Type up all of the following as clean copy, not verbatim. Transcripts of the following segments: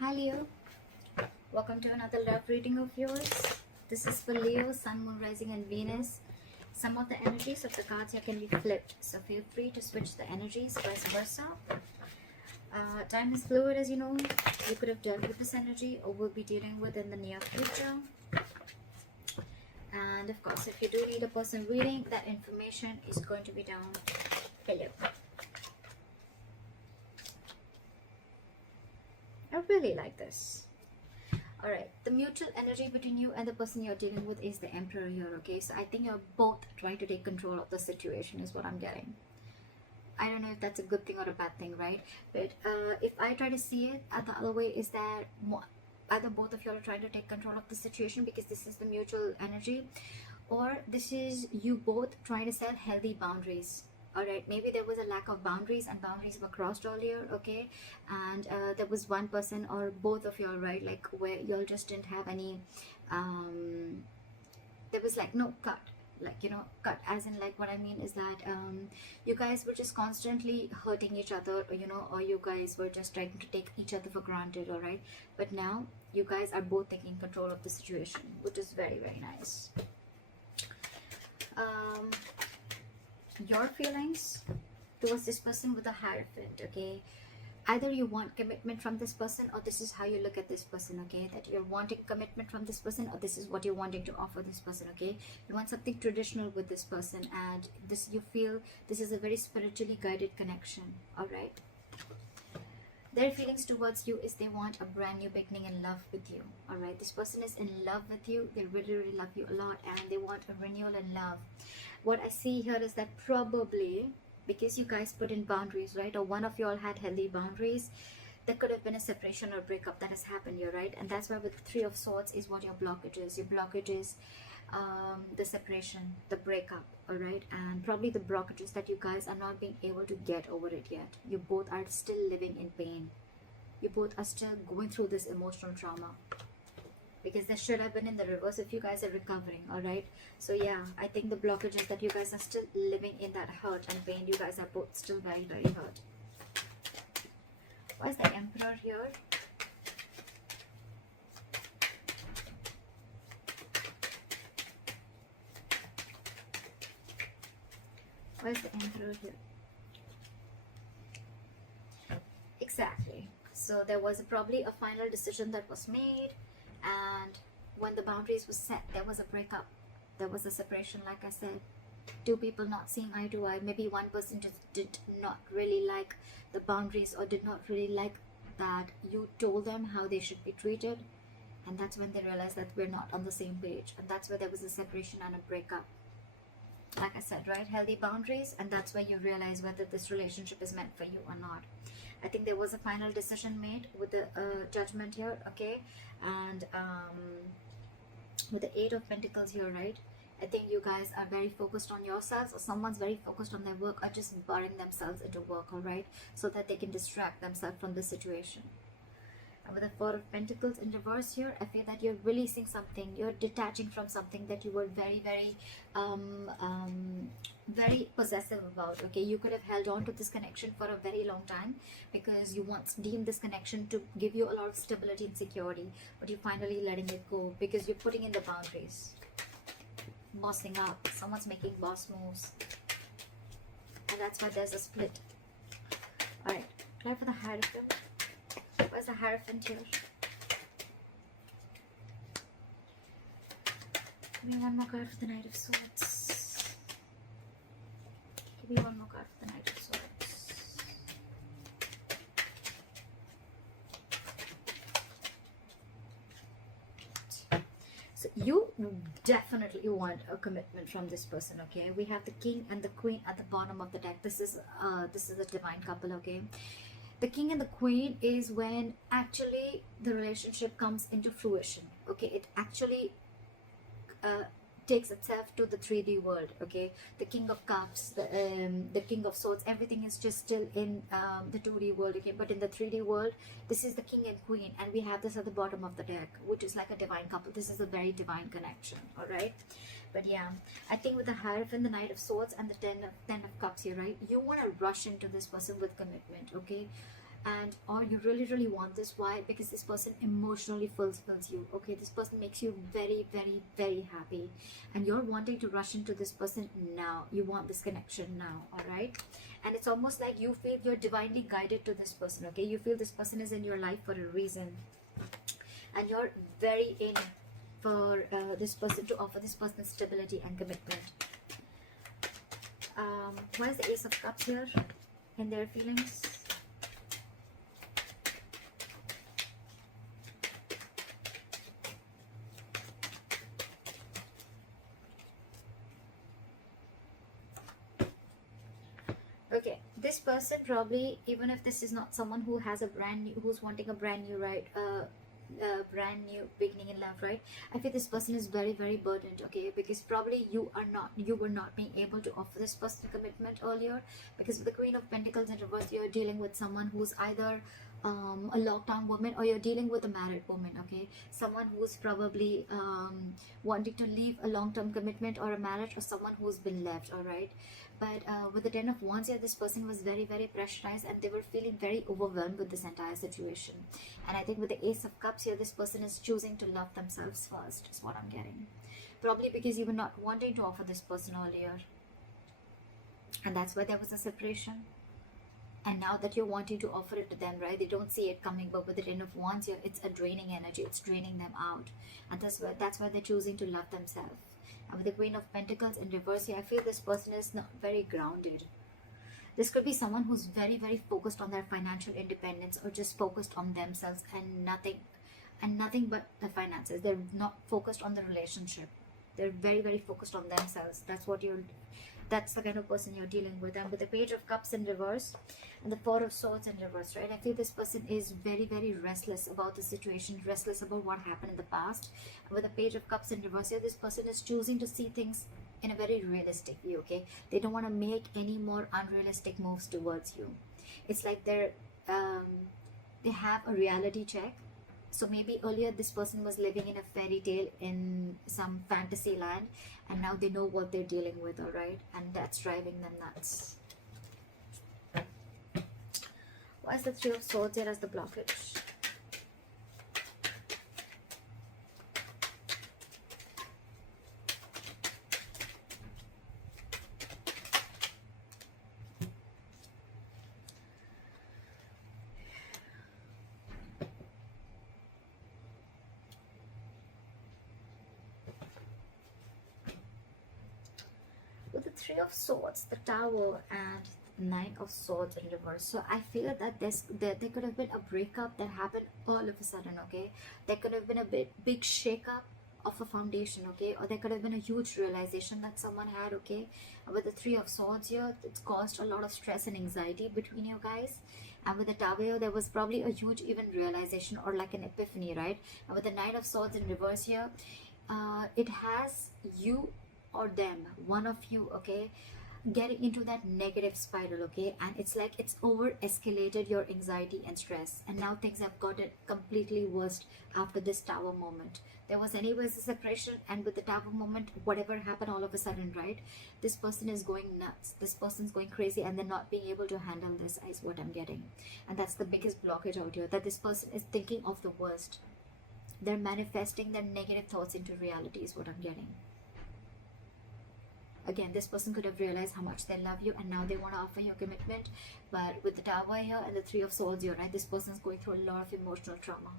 Hi Leo, welcome to another love reading of yours. This is for Leo, Sun, Moon, Rising and Venus. Some of the energies of the cards here can be flipped, so feel free to switch the energies, vice versa. Time is fluid, as you know. You could have dealt with this energy or will be dealing with in the near future. And of course, if you do need a person reading, that information is going to be down below. I really like this. Alright, the mutual energy between you and the person you're dealing with is the Emperor here, okay? So I think you're both trying to take control of the situation is what I'm getting. I don't know if that's a good thing or a bad thing, right? But if I try to see it the other way, is that either both of you are trying to take control of the situation because this is the mutual energy, or this is you both trying to set healthy boundaries. All right, maybe there was a lack of boundaries and boundaries were crossed earlier, okay? And there was one person or both of you, right, like where y'all just didn't have any there was like no cut, like, you know, cut as in, like, what I mean is that you guys were just constantly hurting each other, or, you know, or you guys were just trying to take each other for granted. All right, but now you guys are both taking control of the situation, which is very, very nice. Your feelings towards this person with a Hierophant, okay? Either you want commitment from this person, or this is how you look at this person, okay? That you're wanting commitment from this person, or this is what you're wanting to offer this person, okay? You want something traditional with this person, and this, you feel this is a very spiritually guided connection. All right, their feelings towards you is they want a brand new beginning in love with you. All right, this person is in love with you. They really, really love you a lot, and they want a renewal in love. What I see here is that probably because you guys put in boundaries, right, or one of you all had healthy boundaries, there could have been a separation or breakup that has happened here, right? And that's why with the Three of Swords is what your blockage is. Your blockage is the separation, the breakup, all right? And probably the blockages that you guys are not being able to get over it yet. You both are still living in pain. You both are still going through this emotional trauma, because this should have been in the reverse if you guys are recovering. All right, so yeah, I think the blockage is that you guys are still living in that hurt and pain. You guys are both still very, very hurt. Why is the Emperor here? Why is the Emperor here? Exactly, so there was probably a final decision that was made, and when the boundaries were set, there was a breakup, there was a separation. Like I said, two people not seeing eye to eye. Maybe one person just did not really like the boundaries, or did not really like that you told them how they should be treated, and that's when they realized that we're not on the same page, and that's where there was a separation and a breakup. Like I said, right, healthy boundaries, and that's where you realize whether this relationship is meant for you or not. I think there was a final decision made with the Judgment here, okay? And with the Eight of Pentacles here, right? I think you guys are very focused on yourselves, or someone's very focused on their work, or just burying themselves into work, all right? So that they can distract themselves from the situation. And with the Four of Pentacles in reverse here, I feel that you're releasing something. You're detaching from something that you were very, very very possessive about, okay? You could have held on to this connection for a very long time because you once deemed this connection to give you a lot of stability and security, but you're finally letting it go because you're putting in the boundaries. Bossing up, someone's making boss moves, and that's why there's a split. All right, try for the Hierophant. Where's the Hierophant here? Give me one more card for the Knight of Swords. Give me one more card for the Knight of Swords. So you definitely want a commitment from this person, okay? We have the King and the Queen at the bottom of the deck. This is a divine couple, okay? The King and the Queen is when actually the relationship comes into fruition, okay? It actually takes itself to the 3D world, okay? The King of Cups, the King of Swords, everything is just still in the 2D world, okay? But in the 3D world, this is the King and Queen, and we have this at the bottom of the deck, which is like a divine couple. This is a very divine connection, all right? But yeah, I think with the Hierophant, the Knight of Swords, and the Ten of Cups here, right? You want to rush into this person with commitment, okay? and or you really want this. Why? Because this person emotionally fulfills you, okay? This person makes you very happy, and you're wanting to rush into this person now. You want this connection now, all right? And it's almost like you feel you're divinely guided to this person, okay? You feel this person is in your life for a reason, and you're very in for this person, to offer this person stability and commitment. Why is the Ace of Cups here in their feelings? Okay, this person probably, even if this is not someone who has a brand new, who's wanting a brand new, right, brand new beginning in love, right? I feel this person is very burdened, okay? Because probably you were not being able to offer this person commitment earlier, because with the Queen of Pentacles in reverse, you're dealing with someone who's either a lockdown woman, or you're dealing with a married woman, okay? Someone who's probably wanting to leave a long-term commitment or a marriage, or someone who's been left, all right? But with the Ten of Wands here, this person was very pressurized, and they were feeling very overwhelmed with this entire situation. And I think with the Ace of Cups here, this person is choosing to love themselves first, is what I'm getting. Probably because you were not wanting to offer this person earlier, and that's why there was a separation. And now that you're wanting to offer it to them, right, they don't see it coming. But with the Ten of Wands here, it's a draining energy, it's draining them out, and that's why they're choosing to love themselves. And with the Queen of Pentacles in reverse here, I feel this person is not very grounded. This could be someone who's very focused on their financial independence, or just focused on themselves and nothing but the finances. They're not focused on the relationship. They're very focused on themselves. That's the kind of person you're dealing with. And with the Page of Cups in reverse and the Four of Swords in reverse, right, I feel this person is very restless about the situation, restless about what happened in the past. And with the Page of Cups in reverse here, this person is choosing to see things in a very realistic view, okay? They don't want to make any more unrealistic moves towards you. It's like they have a reality check. So maybe earlier this person was living in a fairy tale in some fantasy land, and now they know what they're dealing with, all right? And that's driving them nuts. Why is the Three of Swords here as the blockage? With the Three of Swords, the Tower, and Nine of Swords in reverse. So I feel that there could have been a breakup that happened all of a sudden, okay? There could have been a big shake-up of a foundation, okay? Or there could have been a huge realization that someone had, okay? And with the Three of Swords here, it's caused a lot of stress and anxiety between you guys. And with the Tower here, there was probably a huge even realization, or like an epiphany, right? And with the Nine of Swords in reverse here, it has you or them, one of you, okay, getting into that negative spiral, okay? And it's like it's over escalated your anxiety and stress, and now things have gotten completely worse after this Tower moment. There was anyways a separation, and with the Tower moment, whatever happened all of a sudden, right, this person is going nuts, this person's going crazy, and they're not being able to handle this, is what I'm getting. And that's the biggest blockage out here, that this person is thinking of the worst. They're manifesting their negative thoughts into reality, is what I'm getting. Again, this person could have realized how much they love you, and now they want to offer you a commitment. But with the Tower here and the Three of Swords here, right, this person is going through a lot of emotional trauma.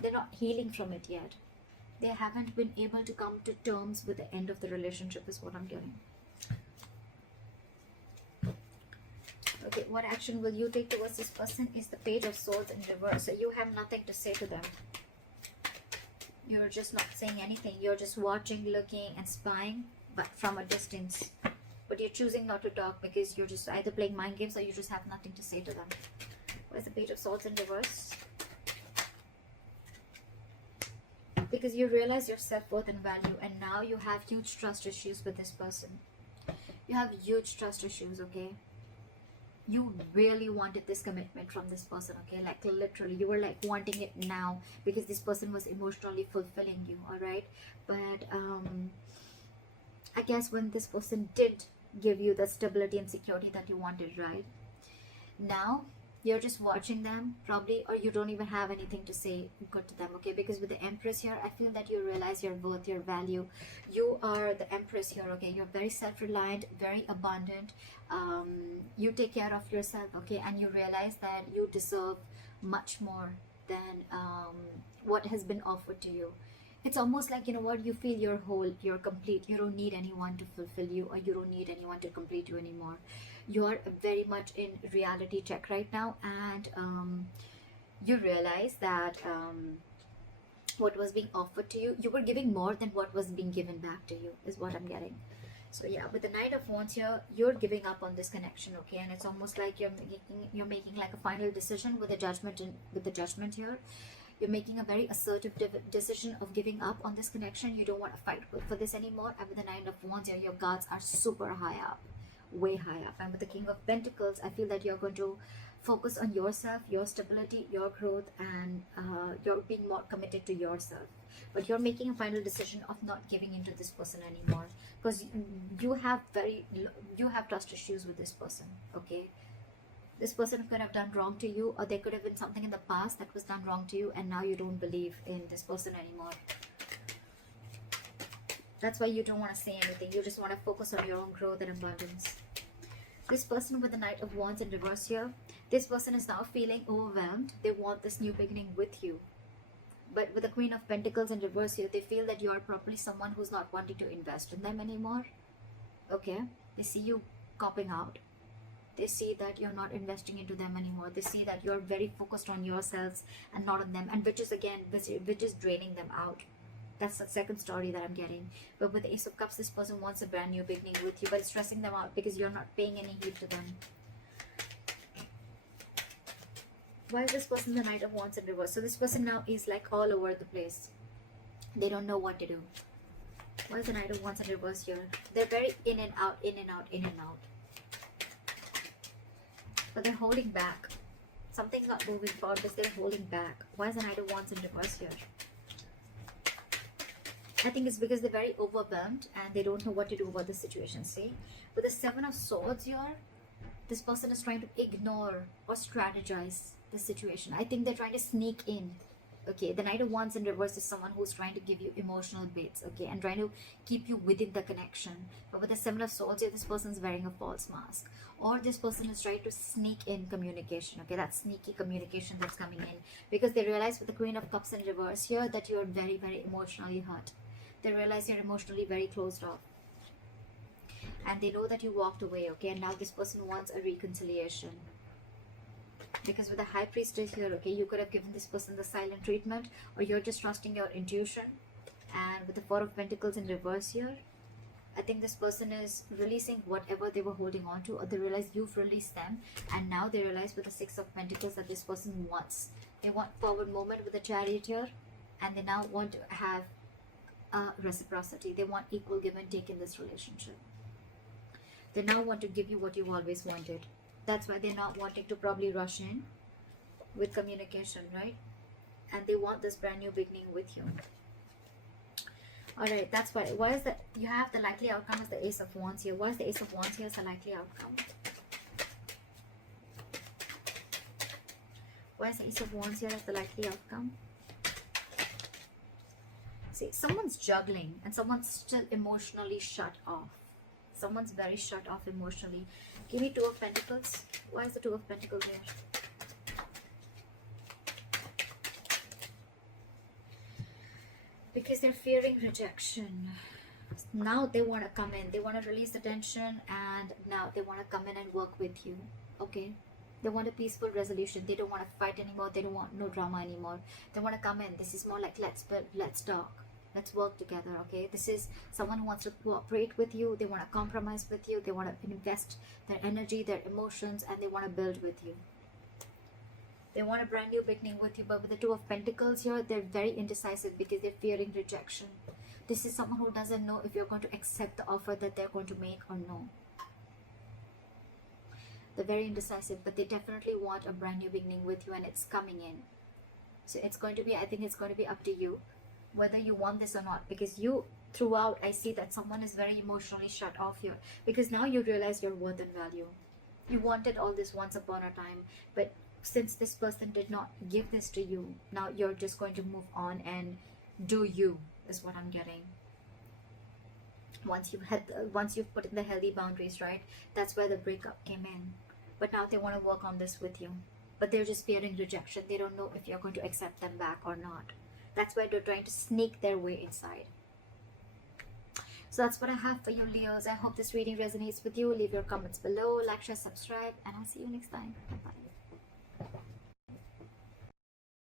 They're not healing from it yet. They haven't been able to come to terms with the end of the relationship, is what I'm getting. Okay, what action will you take towards this person is the Page of Swords in reverse. So you have nothing to say to them. You're just not saying anything. You're just watching, looking, and spying, but from a distance. But you're choosing not to talk because you're just either playing mind games, or you just have nothing to say to them. Where's the Page of Swords in reverse? Because you realize your self-worth and value, and now you have huge trust issues with this person. You have huge trust issues, okay? You really wanted this commitment from this person, okay? Like literally, you were like wanting it now because this person was emotionally fulfilling you, all right? But I guess when this person did give you the stability and security that you wanted, right? Now You're just watching them probably, or you don't even have anything to say good to them, okay? Because with the Empress here, I feel that you realize your worth, your value. You are the Empress here, okay? You're very self-reliant, very abundant. You take care of yourself, okay? And you realize that you deserve much more than what has been offered to you. It's almost like, you know what, you feel you're whole, you're complete, you don't need anyone to fulfill you, or you don't need anyone to complete you anymore. You're very much in reality check right now, and you realize that what was being offered to you, you were giving more than what was being given back to you, is what I'm getting. So yeah, with the Knight of Wands here, you're giving up on this connection, okay? And it's almost like you're making like a final decision with the Judgment, and with the Judgment here, you're making a very assertive decision of giving up on this connection. You don't want to fight for this anymore. And with the Nine of Wands here, your guards are super high up, way high up. And with the King of Pentacles, I feel that you're going to focus on yourself, your stability, your growth, and you're being more committed to yourself. But you're making a final decision of not giving into this person anymore, because you have trust issues with this person, okay? This person could have done wrong to you, or there could have been something in the past that was done wrong to you, and now you don't believe in this person anymore. That's why you don't want to say anything. You just want to focus on your own growth and abundance. This person with the Knight of Wands in reverse here, this person is now feeling overwhelmed. They want this new beginning with you. But with the Queen of Pentacles in reverse here, they feel that you are probably someone who's not wanting to invest in them anymore. Okay? They see you copping out. They see that you're not investing into them anymore. They see that you're very focused on yourselves and not on them, and which is draining them out. That's the second story that I'm getting. But with the Ace of Cups, this person wants a brand new beginning with you, but it's stressing them out because you're not paying any heed to them. Why is this person the Knight of Wands in reverse? So this person now is like all over the place. They don't know what to do. Why is the Knight of Wands in reverse here? They're very in and out, in and out, in and out. But they're holding back. Something's not moving forward because they're holding back. Why is the Knight of Wands in reverse here? I think it's because they're very overwhelmed and they don't know what to do about the situation. See? With the Seven of Swords here, this person is trying to ignore or strategize the situation. I think they're trying to sneak in. Okay, the Knight of Wands in reverse is someone who's trying to give you emotional baits, okay, and trying to keep you within the connection. But with the Seven of Swords here, this person's wearing a false mask, or this person is trying to sneak in communication, okay, that sneaky communication that's coming in, because they realize with the Queen of Cups in reverse here that you're very, very emotionally hurt. They realize you're emotionally very closed off, and they know that you walked away, okay, and now this person wants a reconciliation. Because with the High Priestess here, okay, you could have given this person the silent treatment, or you're just trusting your intuition. And with the Four of Pentacles in reverse here, I think this person is releasing whatever they were holding on to, or they realize you've released them, and now they realize with the Six of Pentacles that this person wants. They want forward movement with the Chariot here, and they now want to have reciprocity. They want equal give and take in this relationship. They now want to give you what you've always wanted. That's why they're not wanting to probably rush in with communication, right? And they want this brand new beginning with you. Alright, that's why. Why is that? You have the likely outcome as the Ace of Wands here. Why is the Ace of Wands here as the likely outcome? Why is the Ace of Wands here as the likely outcome? See, someone's juggling and someone's still emotionally shut off. Someone's very shut off emotionally. Give me Two of Pentacles. Why is the Two of Pentacles here? Because they're fearing rejection. Now they want to come in. They want to release the tension, and now they want to come in and work with you. Okay? They want a peaceful resolution. They don't want to fight anymore. They don't want no drama anymore. They want to come in. This is more like let's build, let's talk. Let's work together, okay? This is someone who wants to cooperate with you. They want to compromise with you. They want to invest their energy, their emotions, and they want to build with you. They want a brand new beginning with you. But with the Two of Pentacles here, they're very indecisive because they're fearing rejection. This is someone who doesn't know if you're going to accept the offer that they're going to make or no. They're very indecisive, but they definitely want a brand new beginning with you, and it's coming in. So it's going to be, I think it's going to be up to you whether you want this or not, because you throughout I see that someone is very emotionally shut off here, because now you realize your worth and value. You wanted all this once upon a time, but since this person did not give this to you, now you're just going to move on and do you, is what I'm getting. Once you've put in the healthy boundaries, right? That's where the breakup came in. But now they want to work on this with you, but they're just fearing rejection. They don't know if you're going to accept them back or not. That's why they're trying to sneak their way inside. So that's what I have for you, Leos. I hope this reading resonates with you. Leave your comments below, like, share, subscribe, and I'll see you next time. Bye bye.